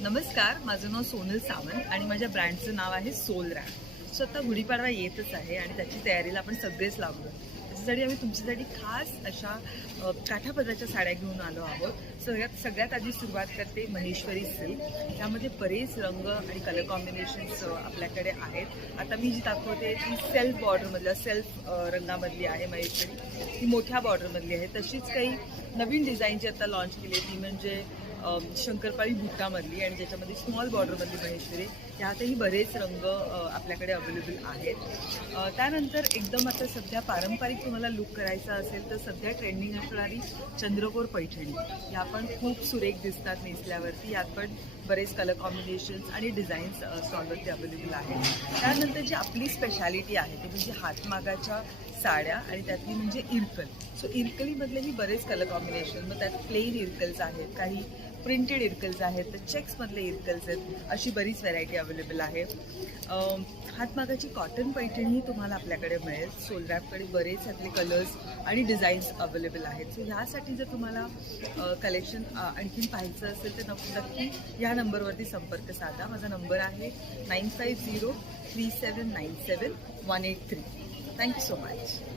नमस्कार, माझं नाव सोनल सावंत आणि माझ्या ब्रँडचं नाव आहे सोल रॅप. सो आता गुढीपाडवा येतच आहे आणि त्याची तयारीला आपण सगळेच लागलो. त्याच्यासाठी आम्ही तुमच्यासाठी खास अशा काठापदराच्या साड्या घेऊन आलो आहोत. सगळ्यात आधी सुरुवात करते महेश्वरी सिल्क. यामध्ये बरेच रंग आणि कलर कॉम्बिनेशन्स आपल्याकडे आहेत. आता मी जी दाखवते ती सेल्फ बॉर्डरमधल्या सेल्फ रंगामधली आहे महेश्वरी. ती मोठ्या बॉर्डरमधली आहे. तशीच काही नवीन डिझाईन जी आता लॉन्च केली आहे ती म्हणजे शंकरपाळी बुट्टामधली आणि ज्याच्यामध्ये स्मॉल बॉर्डरमधली महेश्वरी. यातही बरेच रंग आपल्याकडे अवेलेबल आहेत. त्यानंतर एकदम आता सध्या पारंपरिक तुम्हाला लुक करायचा असेल तर सध्या ट्रेंडिंग असणारी चंद्रकोर पैठणी या पण खूप सुरेख दिसतात नेसल्यावरती. यात पण बरेच कलर कॉम्बिनेशन्स आणि डिझाईन्स स्टॉलवरती अवेलेबल आहेत. त्यानंतर जी आपली स्पेशालिटी आहे ती म्हणजे हातमागाच्या साड्या आणि त्यातली म्हणजे इरकल. सो इरकलीमधलेही बरेच कलर कॉम्बिनेशन, मग त्यात प्लेन इरकल्स आहेत, काही प्रिंटेड इरकल्स आहेत, तर चेक्समधले इरकल्स आहेत. अशी बरीच व्हरायटी अवेलेबल आहे. हातमागाची कॉटन पैठणीही तुम्हाला आपल्याकडे मिळेल. सोलरॅपकडे बरेच यातले कलर्स आणि डिझाईन्स अवेलेबल आहेत. सो ह्यासाठी जर तुम्हाला कलेक्शन आणखीन पाहायचं असेल तर नक्की ह्या नंबरवरती संपर्क साधा. माझा नंबर आहे 9503797183. Thank you so much.